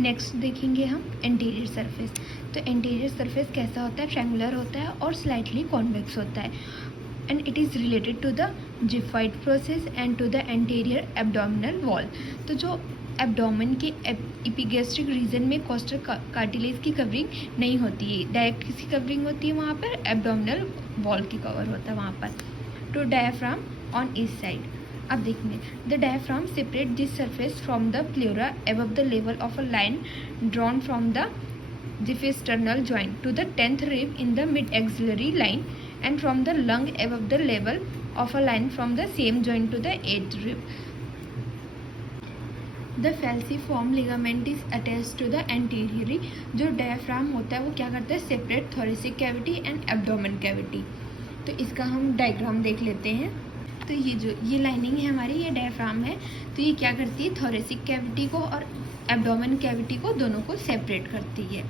Next देखेंगे हम anterior surface. तो एंटीरियर सरफेस कैसा होता है, ट्रायंगुलर होता है और स्लाइटली कॉन्वेक्स होता है and it is related to the xiphoid process and to the anterior abdominal wall. तो जो एब्डोमेन के एपिगैस्ट्रिक रीजन में कोस्टल कार्टिलेज की कवरिंग नहीं होती है, डायरेक्ट किसी कवरिंग होती है, वहाँ पर एब्डोमिनल वॉल की कवर होता है वहाँ पर। To diaphragm on east side. अब देखेंगे the diaphragm separate this surface from the pleura above the level of a line drawn from the diphisternal joint to the 10th rib in the mid-axillary line and from the lung above the level of a line from the same joint to the 8th rib. The falciform ligament is attached to the anteriorly. जो diaphragm होता है वो क्या करता है, separate thoracic cavity and abdomen cavity. तो इसका हम डायग्राम देख लेते हैं। तो ये लाइनिंग है हमारी, ये डायफ्राम है। तो ये क्या करती है, थोरेसिक कैविटी को और एब्डोमेन कैविटी को दोनों को सेपरेट करती है।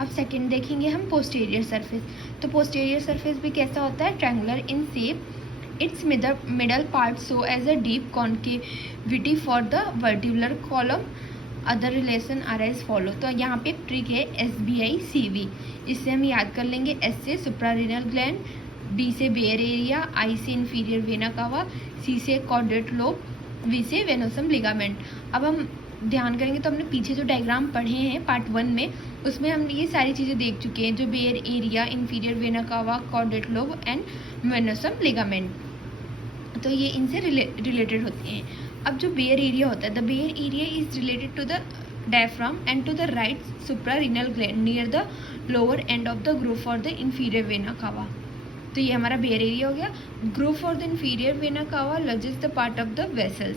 अब सेकंड देखेंगे हम पोस्टीरियर सरफेस। तो पोस्टीरियर सरफेस भी कैसा होता है, triangular in shape. Its middle part show as a deep concavity for the vertebral column. Other relation are as follow. तो यहाँ पे ट्रिक है SBI-CV। इससे हम याद कर लेंगे, S से सुप्रारेनल ग्लैंड, B से बेयर एरिया, I से इंफीरियर वेना कावा, C से कॉर्डेट लोब, V से वेनोसम लिगामेंट। अब हम ध्यान करेंगे तो हमने पीछे जो डायग्राम पढ़े हैं पार्ट 1 में, उसमें हम ये सारी चीज़ें देख चुके हैं, जो bare area, inferior vena cava, caudate lobe and venosum ligament. तो ये इनसे रिलेटेड होते हैं। अब जो बेयर एरिया होता है, the bare area is related to the diaphragm and to the right suprarenal gland near the lower end of the groove for the inferior vena cava. तो ये हमारा बेयर एरिया हो गया। Groove for the inferior vena cava lodges the part of the vessels.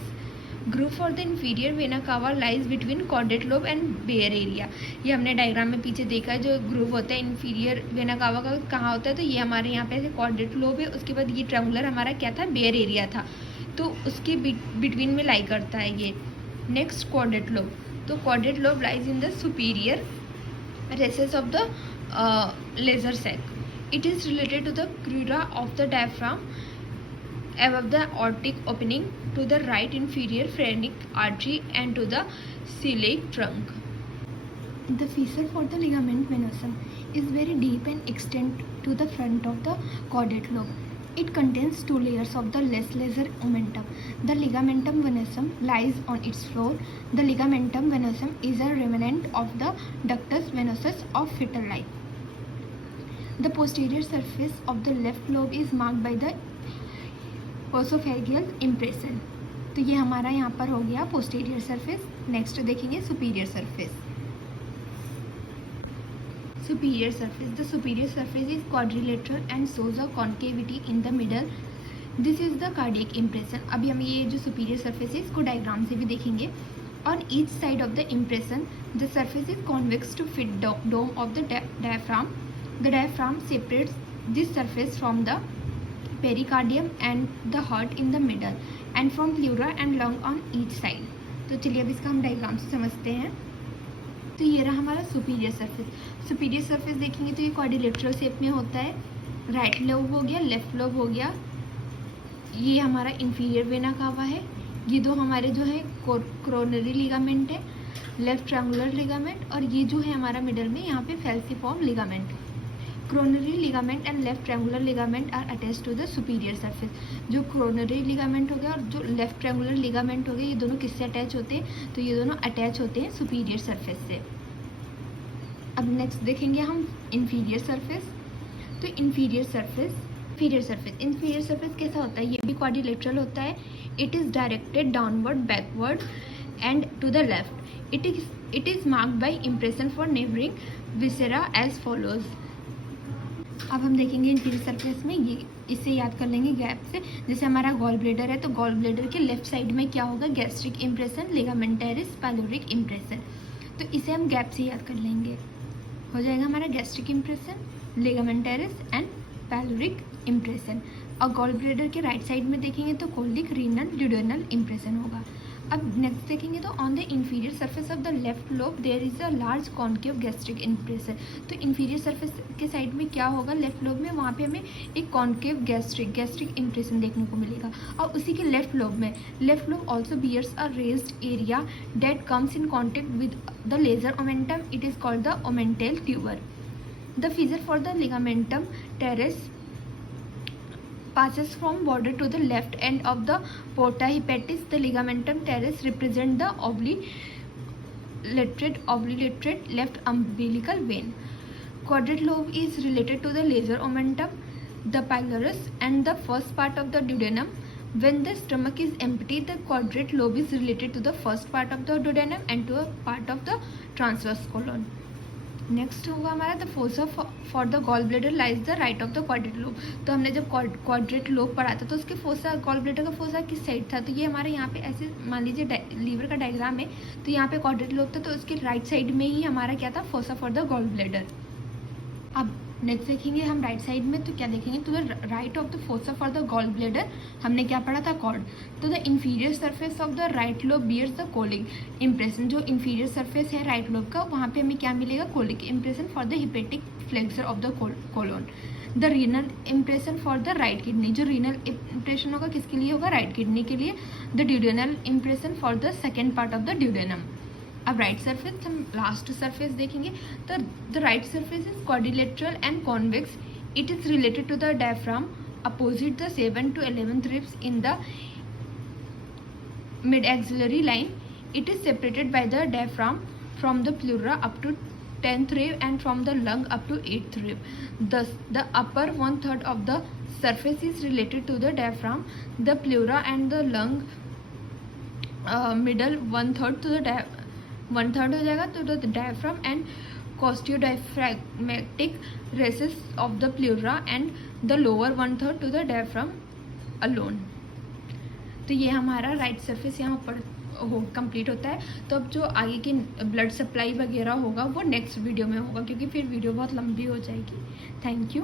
Groove for the inferior vena cava lies between caudate lobe and bare area. ये हमने diagram में पीछे देखा है, जो ग्रूव होता है इंफीरियर वेना कावा का कहाँ होता है, तो ये हमारे यहाँ पे ऐसे कॉर्डेट लोब है। उसके बाद ये ट्रायंगुलर हमारा क्या था, बेयर एरिया था, तो उसके बिटवीन में लाई करता है ये। Next caudate lobe. तो caudate lobe lies in the superior recess of the lesser sac. It is related to the crura of the diaphragm above the aortic opening, to the right inferior phrenic artery and to the celiac trunk. The fissure for the ligament venosum is very deep and extend to the front of the caudate lobe. It contains two layers of the less laser omentum. The ligamentum venosum lies on its floor. The ligamentum venosum is a remnant of the ductus venosus of fetal life. The posterior surface of the left lobe is marked by the osophageal impression. तो ये हमारा यहाँ पर हो गया posterior surface. Next देखेंगे superior surface. Superior surface. The superior surface is quadrilateral and shows a concavity in the middle. This is the cardiac impression. अभी हम ये जो superior surface है इसको डायग्राम से भी देखेंगे. On each side of the impression, the surface is convex to fit dome of the diaphragm. The diaphragm separates this surface from the pericardium and the heart in the middle and from pleura and lung on each side. तो चलिए अब इसका हम diagram से समझते हैं। तो ये रहा हमारा सुपीरियर सरफेस। सुपीरियर सरफेस देखेंगे तो ये क्वाड्रिलेटरल शेप में होता है। राइट लोब हो गया, लेफ्ट लोब हो गया, ये हमारा इंफीरियर वेना कावा है, ये दो हमारे जो है कोरोनरी लिगामेंट है, लेफ्ट ट्रायंगुलर लिगामेंट, और ये जो है हमारा मिडल में यहाँ पे फैल्सिफॉर्म ligament. Coronary ligament and left triangular ligament are attached to the superior surface. जो coronary ligament हो गया और जो left triangular ligament हो गया, ये दोनों किससे अटैच होते हैं, तो ये दोनों अटैच होते हैं superior surface से। अब नेक्स्ट देखेंगे हम inferior surface। तो inferior surface कैसा होता है, ये भी quadrilateral होता है। It is directed downward, backward and to the left. It is marked by impression for neighboring viscera as follows. अब हम देखेंगे इंफीरियर सरफेस में, ये इसे याद कर लेंगे गैप से। जैसे हमारा गॉल ब्लेडर है तो गॉल ब्लेडर के लेफ्ट साइड में क्या होगा, गैस्ट्रिक इम्प्रेशन, लिगामेंटरिस, पैलोरिक इम्प्रेशन। तो इसे हम गैप से याद कर लेंगे, हो जाएगा हमारा gastric impression, ligamentaris and pyloric impression. और गॉल ब्लेडर के राइट साइड में देखेंगे तो कोलिक, रीनल, ड्यूडेनल इम्प्रेशन होगा। अब नेक्स्ट देखेंगे तो on the inferior surface of the left lobe there is a large concave gastric impression. तो इंफीरियर सरफेस के साइड में क्या होगा, लेफ्ट लोब में, वहाँ पे हमें एक कॉन्केव गैस्ट्रिक इम्प्रेशन देखने को मिलेगा। और उसी के left lobe also bears a raised area that comes in contact with the lesser omentum, it is called the omental tuber. The fissure for the ligamentum teres passes from border to the left end of the porta hepatis. The ligamentum teres represent the obliterated left umbilical vein. Quadrate lobe is related to the lesser omentum, the pylorus, and the first part of the duodenum. When the stomach is empty, the quadrate lobe is related to the first part of the duodenum and to a part of the transverse colon. Next होगा हमारा the fossa for the gall bladder lies the right of the quadrate lobe. तो हमने जब quadrate lobe पढ़ा था तो उसके fossa, gall bladder का फोसा किस साइड था, तो ये हमारे यहाँ पे ऐसे मान लीजिए लीवर का डायग्राम है, तो यहाँ पे क्वाड्रेट लोब था, तो उसके राइट साइड में ही हमारा क्या था, fossa for the gall bladder. अब नेक्स्ट देखेंगे हम राइट साइड में, तो क्या देखेंगे, to the right of the fossa for the gall bladder हमने क्या पढ़ा था, कॉर्ड। तो the inferior surface of the right lobe bears the colic impression. जो इंफीरियर सरफेस है राइट लोब का, वहाँ पे हमें क्या मिलेगा, colic impression for the hepatic flexure of the colon. The renal impression for the right kidney. जो renal impression होगा किसके लिए होगा, राइट किडनी के लिए। The duodenal impression for the second part of the duodenum. अब राइट सरफेस, हम last surface देखेंगे। तो the right surface is quadrilateral and convex, it is related to the diaphragm opposite the 7 to 11th ribs in the mid-axillary line. It is separated by the diaphragm from the pleura up to 10th rib and from the lung up to 8th rib. Thus, the upper 1/3 of the surface is related to the diaphragm, the pleura and the lung middle 1/3 to the 1/3 हो जाएगा तो the diaphragm and costodiaphragmatic recess of the pleura and the lower 1/3 to the diaphragm alone. तो ये हमारा right surface यहाँ पर complete होता है। तो अब जो आगे की ब्लड सप्लाई वगैरह होगा वो नेक्स्ट वीडियो में होगा, क्योंकि फिर वीडियो बहुत लंबी हो जाएगी। Thank you.